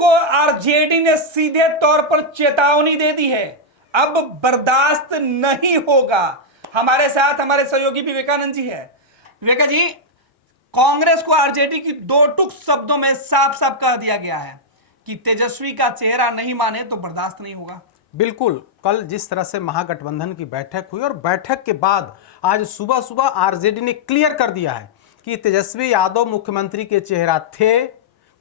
को आरजेडी ने सीधे तौर पर चेतावनी दे दी है, अब बर्दाश्त नहीं होगा। हमारे साथ हमारे सहयोगी विवेकानंद जी है। विवेका जी, कांग्रेस को आरजेडी की दो टुक शब्दों में साफ साफ कह दिया गया है कि तेजस्वी का चेहरा नहीं माने तो बर्दाश्त नहीं होगा। बिल्कुल, कल जिस तरह से महागठबंधन की बैठक हुई और बैठक के बाद आज सुबह सुबह आरजेडी ने क्लियर कर दिया है कि तेजस्वी यादव मुख्यमंत्री के चेहरा थे,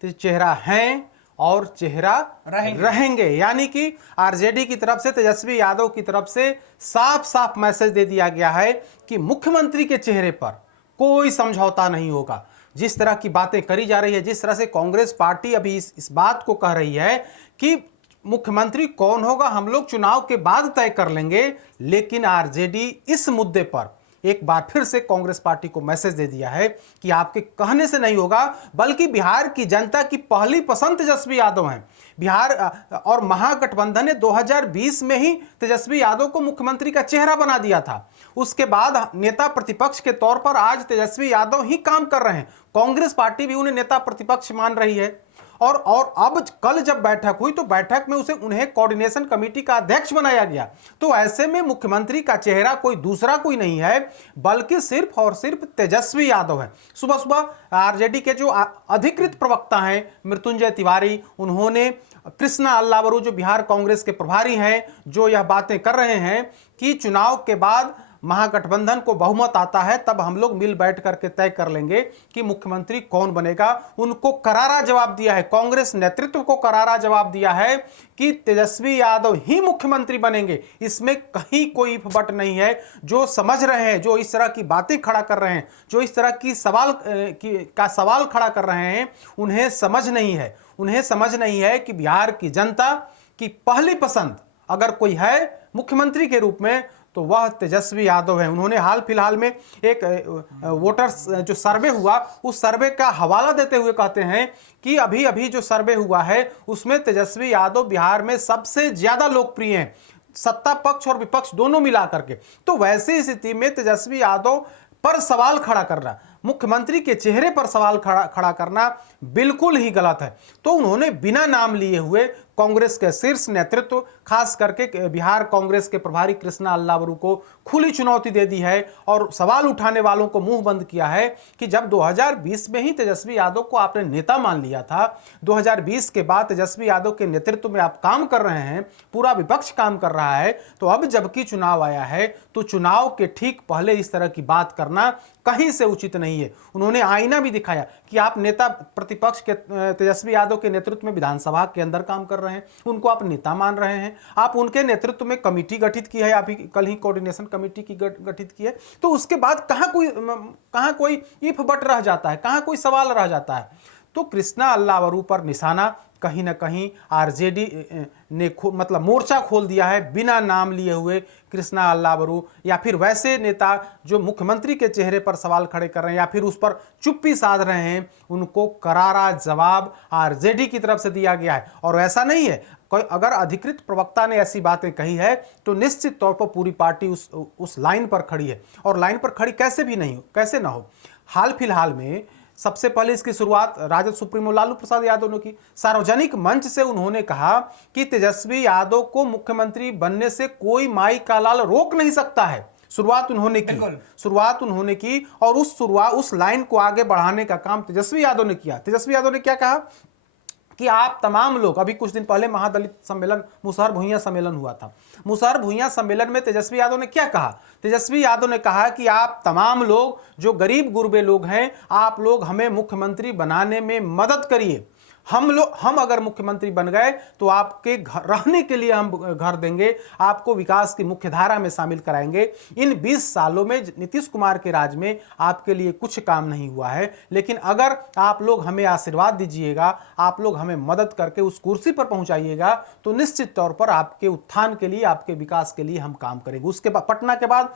चेहरा हैं और चेहरा रहेंगे। यानी कि आरजेडी की तरफ से, तेजस्वी यादव की तरफ से साफ साफ मैसेज दे दिया गया है कि मुख्यमंत्री के चेहरे पर कोई समझौता नहीं होगा। जिस तरह की बातें करी जा रही है, जिस तरह से कांग्रेस पार्टी अभी इस बात को कह रही है कि मुख्यमंत्री कौन होगा हम लोग चुनाव के बाद तय कर लेंगे, लेकिन आरजेडी इस मुद्दे पर एक बार फिर से कांग्रेस पार्टी को मैसेज दे दिया है कि आपके कहने से नहीं होगा, बल्कि बिहार की जनता की पहली पसंद तेजस्वी यादव हैं। बिहार और महागठबंधन ने 2020 में ही तेजस्वी यादव को मुख्यमंत्री का चेहरा बना दिया था। उसके बाद नेता प्रतिपक्ष के तौर पर आज तेजस्वी यादव ही काम कर रहे हैं। कांग्रेस पार्टी भी उन्हें नेता प्रतिपक्ष मान रही है। और अब कल जब बैठक हुई तो बैठक में उन्हें कोऑर्डिनेशन कमेटी का अध्यक्ष बनाया गया। तो ऐसे में मुख्यमंत्री का चेहरा कोई दूसरा कोई नहीं है, बल्कि सिर्फ और सिर्फ तेजस्वी यादव है। सुबह सुबह आरजेडी के जो अधिकृत प्रवक्ता हैं मृत्युंजय तिवारी, उन्होंने कृष्णा अल्लावरू जो बिहार कांग्रेस के प्रभारी हैं, जो यह बातें कर रहे हैं कि चुनाव के बाद महागठबंधन को बहुमत आता है तब हम लोग मिल बैठ करके तय कर लेंगे कि मुख्यमंत्री कौन बनेगा। उनको करारा जवाब दिया है, कांग्रेस नेतृत्व को करारा जवाब दिया है कि तेजस्वी यादव ही मुख्यमंत्री बनेंगे। इसमें कहीं कोई इफबट नहीं है। जो समझ रहे हैं, जो इस तरह की बातें खड़ा कर रहे हैं, जो इस तरह की सवाल खड़ा कर रहे हैं, उन्हें समझ नहीं है। उन्हें समझ नहीं है कि बिहार की जनता की पहली पसंद अगर कोई है मुख्यमंत्री के रूप में तो वह तेजस्वी यादव है। उन्होंने हाल फिलहाल में एक वोटर्स जो सर्वे हुआ, उस सर्वे का हवाला देते हुए कहते हैं कि अभी अभी जो सर्वे हुआ है उसमें तेजस्वी यादव बिहार में सबसे ज्यादा लोकप्रिय हैं, सत्ता पक्ष और विपक्ष दोनों मिला करके। तो वैसी स्थिति में तेजस्वी यादव पर सवाल खड़ा करना, मुख्यमंत्री के चेहरे पर सवाल खड़ा करना बिल्कुल ही गलत है। तो उन्होंने बिना नाम लिए हुए कांग्रेस के शीर्ष नेतृत्व, खास करके बिहार कांग्रेस के प्रभारी कृष्णा अल्लावरू को खुली चुनौती दे दी है और सवाल उठाने वालों को मुंह बंद किया है कि जब 2020 में ही तेजस्वी यादव को आपने नेता मान लिया था, 2020 के बाद तेजस्वी यादव के नेतृत्व में आप काम कर रहे हैं, पूरा विपक्ष काम कर रहा है, तो अब जबकि चुनाव आया है तो चुनाव के ठीक पहले इस तरह की बात करना कहीं से उचित नहीं है। उन्होंने आईना भी दिखाया कि आप नेता प्रतिपक्ष के तेजस्वी यादव के नेतृत्व में विधानसभा के अंदर काम कर रहे हैं, उनको आप नेता मान रहे हैं, आप उनके नेतृत्व में कमेटी गठित की है, अभी कल ही कोऑर्डिनेशन कमेटी की गठित की है। तो उसके बाद कहां कोई इफ बट रह जाता है, कहां कोई सवाल रह जाता है। तो कृष्णा अल्लावरू पर निशाना कहीं ना कहीं आरजेडी ने मतलब मोर्चा खोल दिया है, बिना नाम लिए हुए कृष्णा अल्लावरू या फिर वैसे नेता जो मुख्यमंत्री के चेहरे पर सवाल खड़े कर रहे हैं या फिर उस पर चुप्पी साध रहे हैं, उनको करारा जवाब आरजेडी की तरफ से दिया गया है। और ऐसा नहीं है, कोई अगर अधिकृत प्रवक्ता ने ऐसी बातें कही है तो निश्चित तौर पर पूरी पार्टी उस लाइन पर खड़ी है। और लाइन पर खड़ी कैसे ना हो। हाल फिलहाल में सबसे पहले इसकी शुरुआत राजद सुप्रीमो लालू प्रसाद यादव ने की। सार्वजनिक मंच से उन्होंने कहा कि तेजस्वी यादव को मुख्यमंत्री बनने से कोई माई का लाल रोक नहीं सकता है। शुरुआत उन्होंने की और उस लाइन को आगे बढ़ाने का काम तेजस्वी यादव ने किया। तेजस्वी यादव ने क्या कहा कि आप तमाम लोग, अभी कुछ दिन पहले महादलित सम्मेलन मुसहर भुइयां सम्मेलन हुआ था, मुसहर भुइयां सम्मेलन में तेजस्वी यादव ने क्या कहा? तेजस्वी यादव ने कहा कि आप तमाम लोग जो गरीब गुरबे लोग हैं, आप लोग हमें मुख्यमंत्री बनाने में मदद करिए। हम अगर मुख्यमंत्री बन गए तो आपके रहने के लिए हम घर देंगे, आपको विकास की मुख्य धारा में शामिल कराएंगे। इन 20 सालों में नीतीश कुमार के राज में आपके लिए कुछ काम नहीं हुआ है, लेकिन अगर आप लोग हमें आशीर्वाद दीजिएगा, आप लोग हमें मदद करके उस कुर्सी पर पहुंचाइएगा, तो निश्चित तौर पर आपके उत्थान के लिए, आपके विकास के लिए हम काम करेंगे। उसके बाद पटना के बाद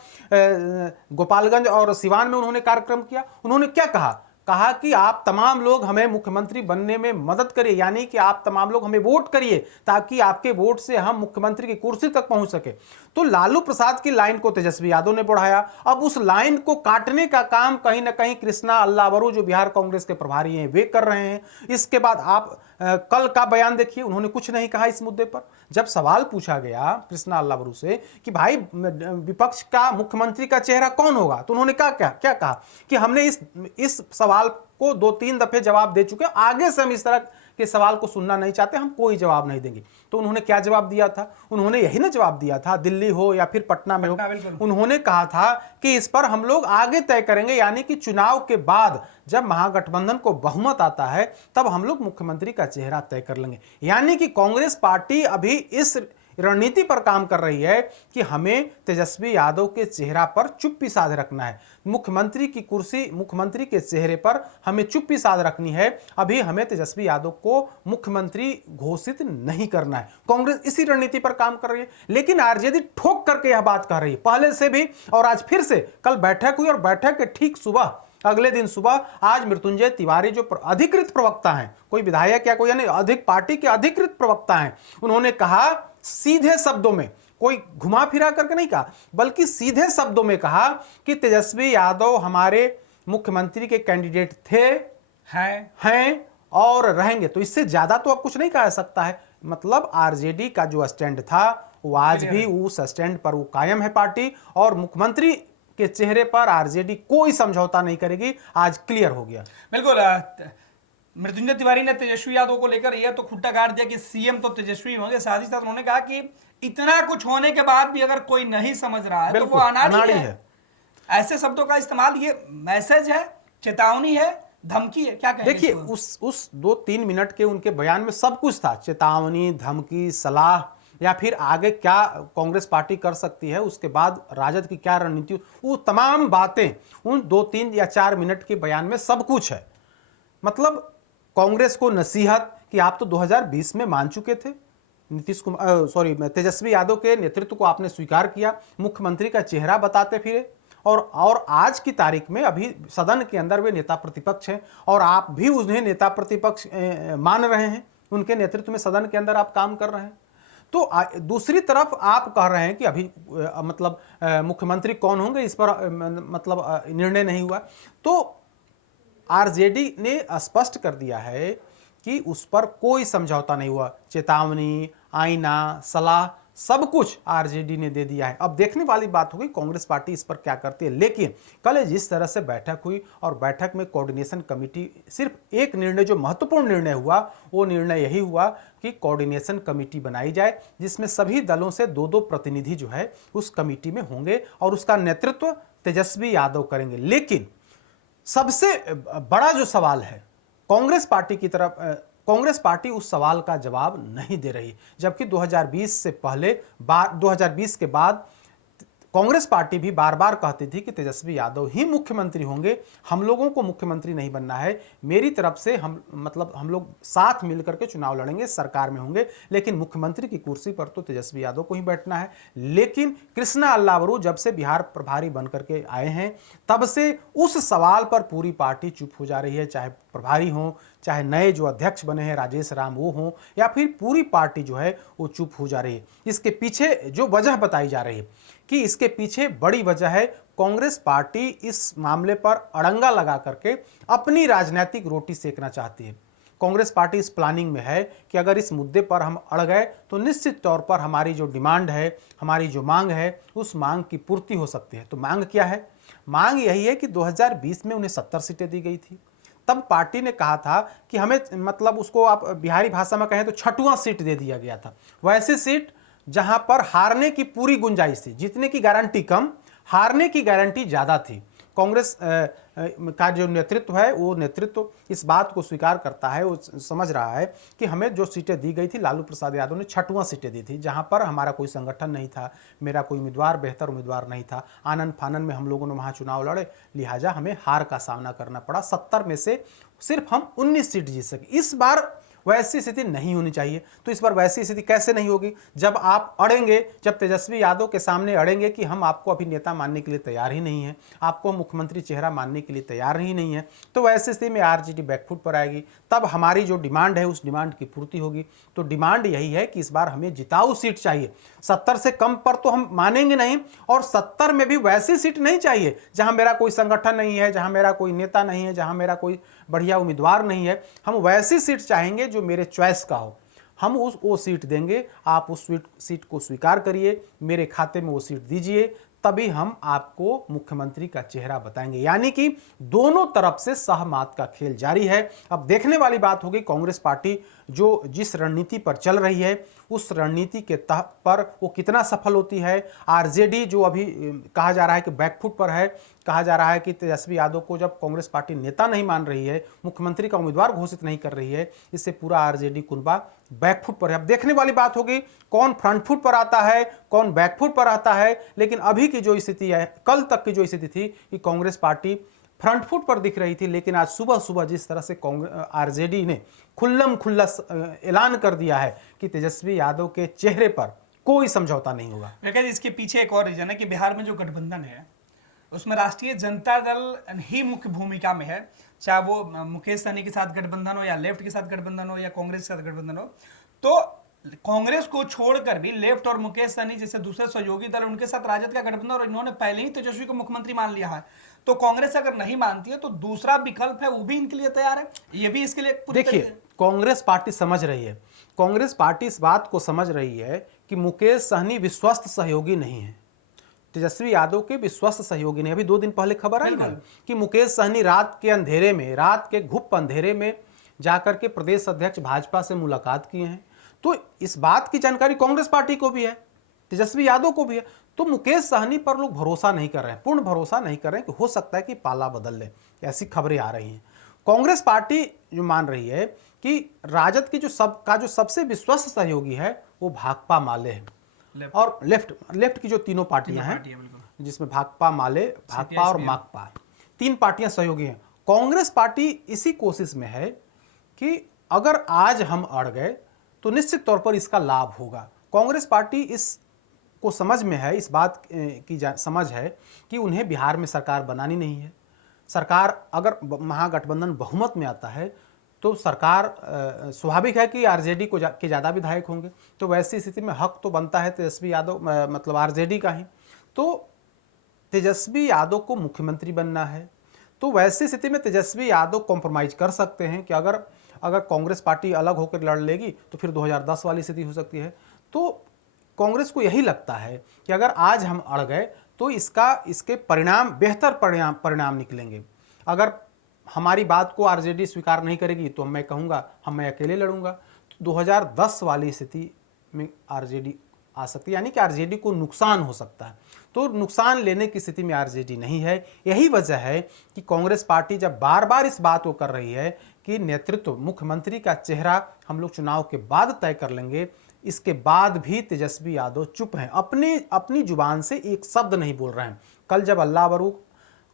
गोपालगंज और सिवान में उन्होंने कार्यक्रम किया। उन्होंने क्या कहा कि आप तमाम लोग हमें मुख्यमंत्री बनने में मदद करिए, यानी कि आप तमाम लोग हमें वोट करिए ताकि आपके वोट से हम मुख्यमंत्री की कुर्सी तक पहुंच सके। तो लालू प्रसाद की लाइन को तेजस्वी यादव ने बढ़ाया। अब उस लाइन को काटने का काम कहीं ना कहीं कृष्णा अल्लावरू जो बिहार कांग्रेस के प्रभारी हैं वे कर रहे हैं। इसके बाद आप कल का बयान देखिए, उन्होंने कुछ नहीं कहा इस मुद्दे पर। जब सवाल पूछा गया कृष्णा अल्लावरू से कि भाई विपक्ष का मुख्यमंत्री का चेहरा कौन होगा, तो उन्होंने क्या कहा कि हमने इस सवाल को 2-3 दफे जवाब दे चुके हैं, आगे से हम इस तरह के सवाल को सुनना नहीं चाहते, हम कोई जवाब नहीं देंगे। तो उन्होंने क्या जवाब दिया था? उन्होंने यही ना जवाब दिया था, दिल्ली हो या फिर पटना में हो, उन्होंने कहा था कि इस पर हम लोग आगे तय करेंगे, यानी कि चुनाव के बाद जब महागठबंधन को बहुमत आता है तब हम लोग मुख्यमंत्री का चेहरा तय कर लेंगे। यानी कि कांग्रेस पार्टी अभी इस रणनीति पर काम कर रही है कि हमें तेजस्वी यादव के चेहरा पर चुप्पी साध रखना है, मुख्यमंत्री की कुर्सी, मुख्यमंत्री के चेहरे पर हमें चुप्पी साध रखनी है, अभी हमें तेजस्वी यादव को मुख्यमंत्री घोषित नहीं करना है। कांग्रेस इसी रणनीति पर काम कर रही है, लेकिन आरजेडी ठोक करके यह बात कह रही है पहले से भी, और आज फिर से। कल बैठक हुई और बैठक के ठीक सुबह, अगले दिन सुबह आज मृत्युंजय तिवारी जो अधिकृत प्रवक्ता हैं, कोई विधायक या कोई यानी अधिक पार्टी के अधिकृत प्रवक्ता हैं, उन्होंने कहा सीधे शब्दों में, कोई घुमा फिरा करके नहीं कहा, बल्कि सीधे शब्दों में कहा कि तेजस्वी यादव हमारे मुख्यमंत्री के कैंडिडेट थे, हैं और रहेंगे। तो इससे ज्यादा तो अब कुछ नहीं कहा जा सकता है। मतलब आरजेडी का जो स्टैंड था वो आज भी उस स्टैंड पर वो कायम है पार्टी, और मुख्यमंत्री के चेहरे पर आरजेडी कोई समझौता नहीं करेगी, आज क्लियर हो गया। बिल्कुल। मृत्युंजय तिवारी ने तेजस्वी यादव को लेकर यह तो खुट्टा गाड़ दिया कि सीएम तो तेजस्वी होंगे, साथ ही साथ उन्होंने कहा कि इतना कुछ होने के बाद भी अगर कोई नहीं समझ रहा है तो वो अनाड़ी है। ऐसे शब्दों का इस्तेमाल, ये मैसेज है, चेतावनी है, धमकी है, क्या कहेंगे? देखिए उस 2-3 मिनट के उनके बयान में सब कुछ था, चेतावनी, धमकी, सलाह, या फिर आगे क्या कांग्रेस पार्टी कर सकती है, उसके बाद राजद की क्या रणनीति, वो तमाम बातें उन 2-3 या 4 मिनट के बयान में सब कुछ है। मतलब कांग्रेस को नसीहत कि आप तो 2020 में मान चुके थे, तेजस्वी यादव के नेतृत्व को आपने स्वीकार किया, मुख्यमंत्री का चेहरा बताते फिरे, और आज की तारीख में अभी सदन के अंदर वे नेता प्रतिपक्ष हैं और आप भी उन्हें नेता प्रतिपक्ष मान रहे हैं, उनके नेतृत्व में सदन के अंदर आप काम कर रहे हैं। तो दूसरी तरफ आप कह रहे हैं कि अभी मतलब मुख्यमंत्री कौन होंगे इस पर मतलब निर्णय नहीं हुआ। तो आरजेडी ने स्पष्ट कर दिया है कि उस पर कोई समझौता नहीं हुआ, चेतावनी, आईना, सलाह, सब कुछ आरजेडी ने दे दिया है। अब देखने वाली बात होगी कांग्रेस पार्टी इस पर क्या करती है। लेकिन कल जिस तरह से बैठक हुई और बैठक में कोऑर्डिनेशन कमेटी, सिर्फ एक निर्णय जो महत्वपूर्ण निर्णय हुआ वो निर्णय यही हुआ कि कोऑर्डिनेशन कमेटी बनाई जाए, जिसमें सभी दलों से 2-2 प्रतिनिधि जो है उस कमेटी में होंगे और उसका नेतृत्व तेजस्वी यादव करेंगे। लेकिन सबसे बड़ा जो सवाल है, कांग्रेस पार्टी की तरफ, कांग्रेस पार्टी उस सवाल का जवाब नहीं दे रही, जबकि 2020 से पहले 2020 के बाद कांग्रेस पार्टी भी बार बार कहती थी कि तेजस्वी यादव ही मुख्यमंत्री होंगे, हम लोगों को मुख्यमंत्री नहीं बनना है, मेरी तरफ से हम लोग साथ मिलकर के चुनाव लड़ेंगे, सरकार में होंगे, लेकिन मुख्यमंत्री की कुर्सी पर तो तेजस्वी यादव को ही बैठना है। लेकिन कृष्णा अल्लावरू जब से बिहार प्रभारी बनकर के आए हैं तब से उस सवाल पर पूरी पार्टी चुप हो जा रही है, चाहे प्रभारी हों, चाहे नए जो अध्यक्ष बने हैं राजेश राम वो हों, या फिर पूरी पार्टी जो है वो चुप हो जा रही है। इसके पीछे जो वजह बताई जा रही है कि इसके पीछे बड़ी वजह है कांग्रेस पार्टी इस मामले पर अड़ंगा लगा करके अपनी राजनीतिक रोटी सेकना चाहती है। कांग्रेस पार्टी इस प्लानिंग में है कि अगर इस मुद्दे पर हम अड़ गए तो निश्चित तौर पर हमारी जो डिमांड है, हमारी जो मांग है, उस मांग की पूर्ति हो सकती है। तो मांग क्या है? मांग यही है कि 2020 में उन्हें 70 सीटें दी गई थी, तब पार्टी ने कहा था कि हमें, मतलब उसको आप बिहारी भाषा में कहें तो 6वां सीट दे दिया गया था। वैसी सीट जहां पर हारने की पूरी गुंजाइश थी, जीतने की गारंटी कम, हारने की गारंटी ज्यादा थी। कांग्रेस का जो नेतृत्व है वो नेतृत्व इस बात को स्वीकार करता है, वो समझ रहा है कि हमें जो सीटें दी गई थी, लालू प्रसाद यादव ने 6वां सीटें दी थी, जहां पर हमारा कोई संगठन नहीं था, मेरा कोई उम्मीदवार, बेहतर उम्मीदवार नहीं था, आनन फानन में हम लोगों ने वहां चुनाव लड़े, लिहाजा हमें हार का सामना करना पड़ा। 70 में से सिर्फ हम 19 सीट जीत सके। इस बार वैसी स्थिति नहीं होनी चाहिए। तो इस बार वैसी स्थिति कैसे नहीं होगी? जब आप अड़ेंगे, जब तेजस्वी यादव के सामने अड़ेंगे कि हम आपको अभी नेता मानने के लिए तैयार ही नहीं है, आपको मुख्यमंत्री चेहरा मानने के लिए तैयार ही नहीं है, तो वैसी स्थिति में आरजेडी बैकफुट पर आएगी। तब हमारी जो डिमांड है उस डिमांड की पूर्ति होगी। तो डिमांड यही है कि इस बार हमें जिताऊ सीट चाहिए, 70 से कम पर तो हम मानेंगे नहीं, और 70 में भी वैसी सीट नहीं चाहिए जहां मेरा कोई संगठन नहीं है, जहां मेरा कोई नेता नहीं है, जहां मेरा कोई बढ़िया उम्मीदवार नहीं है। हम वैसी सीट चाहेंगे जो मेरे चॉइस का हो, हम वो सीट देंगे, आप उस सीट को स्वीकार करिए, मेरे खाते में वो सीट दीजिए, तभी हम आपको मुख्यमंत्री का चेहरा बताएंगे। यानी कि दोनों तरफ से सहमत का खेल जारी है। अब देखने वाली बात होगी कांग्रेस पार्टी जो जिस रणनीति पर चल रही है उस रणनीति के तहत पर वो कितना सफल होती है। आरजेडी जो अभी कहा जा रहा है कि बैकफुट पर है, कहा जा रहा है कि तेजस्वी यादव को जब कांग्रेस पार्टी नेता नहीं मान रही है, मुख्यमंत्री का उम्मीदवार घोषित नहीं कर रही है, इससे पूरा आरजेडी कुनबा बैकफुट पर है। अब देखने वाली बात होगी कौन फ्रंट फुट पर आता है, कौन बैकफुट पर आता है। लेकिन अभी की जो स्थिति है, कल तक की जो स्थिति थी कि कांग्रेस पार्टी फ्रंट फुट पर दिख रही थी, लेकिन आज सुबह सुबह जिस तरह से आरजेडी ने खुल्लम खुल्ला ऐलान कर दिया है कि तेजस्वी यादव के चेहरे पर कोई समझौता नहीं होगा। लेकिन इसके पीछे एक और रीजन है कि बिहार में जो गठबंधन है उसमें राष्ट्रीय जनता दल ही मुख्य भूमिका में है, चाहे वो मुकेश सहनी के साथ गठबंधन हो या लेफ्ट के साथ गठबंधन हो या कांग्रेस के साथ गठबंधन हो। तो कांग्रेस को छोड़कर भी लेफ्ट और मुकेश सहनी जैसे दूसरे सहयोगी दल उनके साथ राजद का गठबंधन, और इन्होंने पहले ही तेजस्वी को मुख्यमंत्री मान लिया है। तो कांग्रेस अगर नहीं मानती है तो दूसरा विकल्प है वो भी इनके लिए तैयार है। ये भी इसके लिए देखिए, कांग्रेस पार्टी समझ रही है, कांग्रेस पार्टी इस बात को समझ रही है कि मुकेश सहनी विश्वस्त सहयोगी नहीं है, तेजस्वी यादव के विश्वस्त सहयोगी नहीं। अभी 2 दिन पहले खबर आई ना कि मुकेश सहनी रात के अंधेरे में, रात के घुप अंधेरे में जाकर के प्रदेश अध्यक्ष भाजपा से मुलाकात किए हैं। तो इस बात की जानकारी कांग्रेस पार्टी को भी है, तेजस्वी यादव को भी है। तो मुकेश सहनी पर लोग भरोसा नहीं कर रहे हैं, पूर्ण भरोसा नहीं कर रहे हैं कि हो सकता है कि पाला बदल ले, ऐसी खबरें आ रही हैं। कांग्रेस पार्टी जो मान रही है कि राजद की जो सबसे विश्वस्त सहयोगी है वो भाकपा माले है, और लेफ्ट की जो तीनों पार्टियां हैं जिसमें भाकपा माले, भाकपा और माकपा, 3 पार्टियां सहयोगी हैं। कांग्रेस पार्टी इसी कोशिश में है कि अगर आज हम अड़ गए तो निश्चित तौर पर इसका लाभ होगा। कांग्रेस पार्टी इस को समझ में है, इस बात की समझ है कि उन्हें बिहार में सरकार बनानी नहीं है। सरकार अगर महागठबंधन बहुमत में आता है तो सरकार स्वाभाविक है कि आरजेडी के ज़्यादा विधायक होंगे, तो वैसी स्थिति में हक तो बनता है तेजस्वी यादव मतलब आरजेडी का ही। तो तेजस्वी यादव को मुख्यमंत्री बनना है, तो वैसी स्थिति में तेजस्वी यादव कॉम्प्रोमाइज़ कर सकते हैं कि अगर कांग्रेस पार्टी अलग होकर लड़ लेगी तो फिर 2010 वाली स्थिति हो सकती है। तो कांग्रेस को यही लगता है कि अगर आज हम अड़ गए तो इसके परिणाम बेहतर परिणाम निकलेंगे। अगर हमारी बात को आरजेडी स्वीकार नहीं करेगी तो मैं कहूँगा मैं अकेले लड़ूंगा, तो 2010 वाली स्थिति में आरजेडी आ सकती है, यानी कि आरजेडी को नुकसान हो सकता है। तो नुकसान लेने की स्थिति में आरजेडी नहीं है। यही वजह है कि कांग्रेस पार्टी जब बार बार इस बात को कर रही है कि नेतृत्व, मुख्यमंत्री का चेहरा हम लोग चुनाव के बाद तय कर लेंगे, इसके बाद भी तेजस्वी यादव चुप हैं, अपनी जुबान से एक शब्द नहीं बोल रहे हैं। कल जब अल्लाह बरूक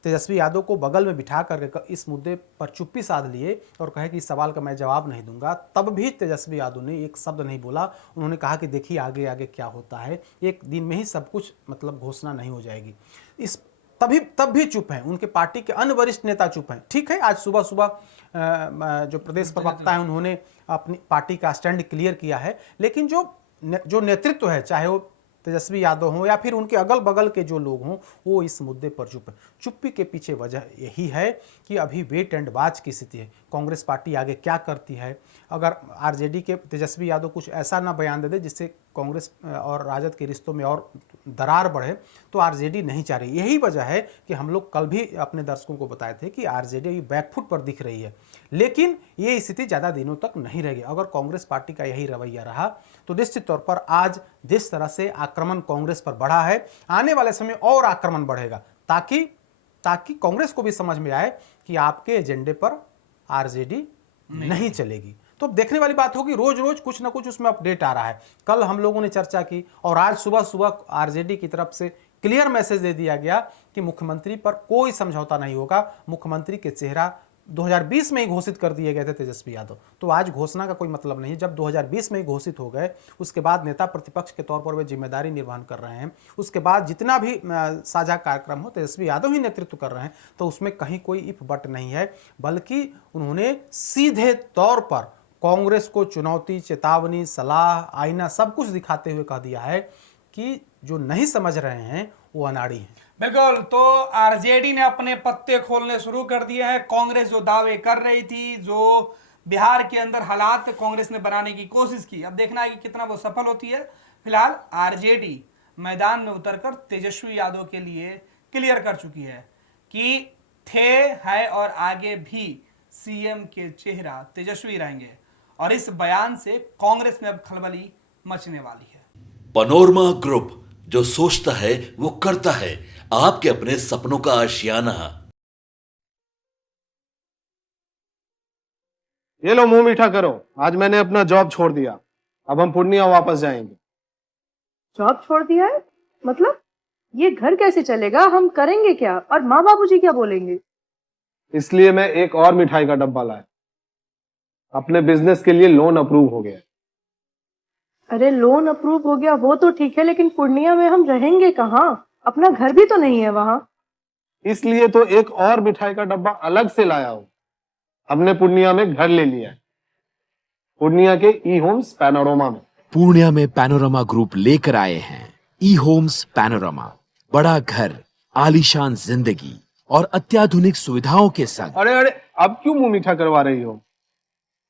तेजस्वी यादव को बगल में बिठा कर इस मुद्दे पर चुप्पी साध लिए और कहे कि इस सवाल का मैं जवाब नहीं दूंगा, तब भी तेजस्वी यादव ने एक शब्द नहीं बोला। उन्होंने कहा कि देखिए आगे आगे क्या होता है, एक दिन में ही सब कुछ मतलब घोषणा नहीं हो जाएगी। तब भी चुप हैं, उनके पार्टी के अन्य वरिष्ठ नेता चुप हैं। ठीक है, आज सुबह जो प्रदेश प्रवक्ता है उन्होंने अपनी पार्टी का स्टैंड क्लियर किया है, लेकिन जो नेतृत्व है, चाहे वो तेजस्वी यादव हों या फिर उनके अगल बगल के जो लोग हों, वो इस मुद्दे पर चुप है। चुप्पी के पीछे वजह यही है कि अभी वेट एंड वॉच की स्थिति है। कांग्रेस पार्टी आगे क्या करती है, अगर आरजेडी के तेजस्वी यादव कुछ ऐसा ना बयान दे दे जिससे कांग्रेस और राजद के रिश्तों में और दरार बढ़े, तो आरजेडी नहीं चाह रही। यही वजह है कि हम लोग कल भी अपने दर्शकों को बताए थे कि आरजेडी बैकफुट पर दिख रही है, लेकिन ये स्थिति ज़्यादा दिनों तक नहीं रहेगी। अगर कांग्रेस पार्टी का यही रवैया रहा तो निश्चित तौर पर आज जिस तरह से आक्रमण कांग्रेस पर बढ़ा है, आने वाले समय और आक्रमण बढ़ेगा, ताकि कांग्रेस को भी समझ में आए कि आपके एजेंडे पर आरजेडी नहीं चलेगी। तो देखने वाली बात होगी, रोज रोज कुछ ना कुछ उसमें अपडेट आ रहा है। कल हम लोगों ने चर्चा की और आज सुबह आरजेडी की तरफ से क्लियर मैसेज दे दिया गया कि मुख्यमंत्री पर कोई समझौता नहीं होगा। मुख्यमंत्री के चेहरा 2020 में ही घोषित कर दिए गए थे तेजस्वी यादव, तो आज घोषणा का कोई मतलब नहीं। जब 2020 में ही घोषित हो गए, उसके बाद नेता प्रतिपक्ष के तौर पर वे जिम्मेदारी निर्वहन कर रहे हैं, उसके बाद जितना भी साझा कार्यक्रम हो तेजस्वी यादव ही नेतृत्व कर रहे हैं, तो उसमें कहीं कोई इफ बट नहीं है, बल्कि उन्होंने सीधे तौर पर कांग्रेस को चुनौती, चेतावनी, सलाह, आईना सब कुछ दिखाते हुए कह दिया है कि जो नहीं समझ रहे हैं वो अनाड़ी हैं। बिल्कुल, तो आरजेडी ने अपने पत्ते खोलने शुरू कर दिए हैं। कांग्रेस जो दावे कर रही थी, जो बिहार के अंदर हालात कांग्रेस ने बनाने की कोशिश की। अब देखना है कि कितना वो सफल होती है। फिलहाल आरजेडी मैदान में उतरकर तेजस्वी यादव के लिए क्लियर कर चुकी है कि थे, है और आगे भी सीएम के चेहरा तेजस्वी रहेंगे, और इस बयान से कांग्रेस में अब खलबली मचने वाली है। पनोरमा ग्रुप, जो सोचता है वो करता है। आपके अपने सपनों का आशियाना। ये लो मुंह मीठा करो, आज मैंने अपना जॉब छोड़ दिया, अब हम पूर्णिया वापस जाएंगे। जॉब छोड़ दिया है? मतलब ये घर कैसे चलेगा? हम करेंगे क्या? और माँ बाबूजी क्या बोलेंगे? इसलिए मैं एक और मिठाई का डब्बा लाया। अपने बिजनेस के लिए लोन अप्रूव हो गया। अरे लोन अप्रूव हो गया वो तो ठीक है, लेकिन पूर्णिया में हम रहेंगे कहाँ? अपना घर भी तो नहीं है वहाँ। इसलिए तो एक और मिठाई का डब्बा अलग से लाया हूं। हमने पूर्णिया में घर ले लिया है, पूर्णिया के ई होम्स पैनोरमा में। पूर्णिया में पैनोरमा ग्रुप लेकर आए हैं ई होम्स पैनोरमा। बड़ा घर, आलीशान जिंदगी और अत्याधुनिक सुविधाओं के संग। अरे अरे, अब क्यों मुंह मीठा करवा रही हो?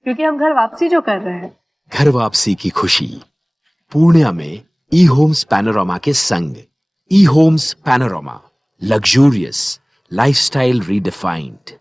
क्योंकि हम घर वापसी जो कर रहे हैं। घर वापसी की खुशी पूर्णिया में ई होम्स पैनोरमा के संग। ई Homes Panorama, luxurious lifestyle redefined.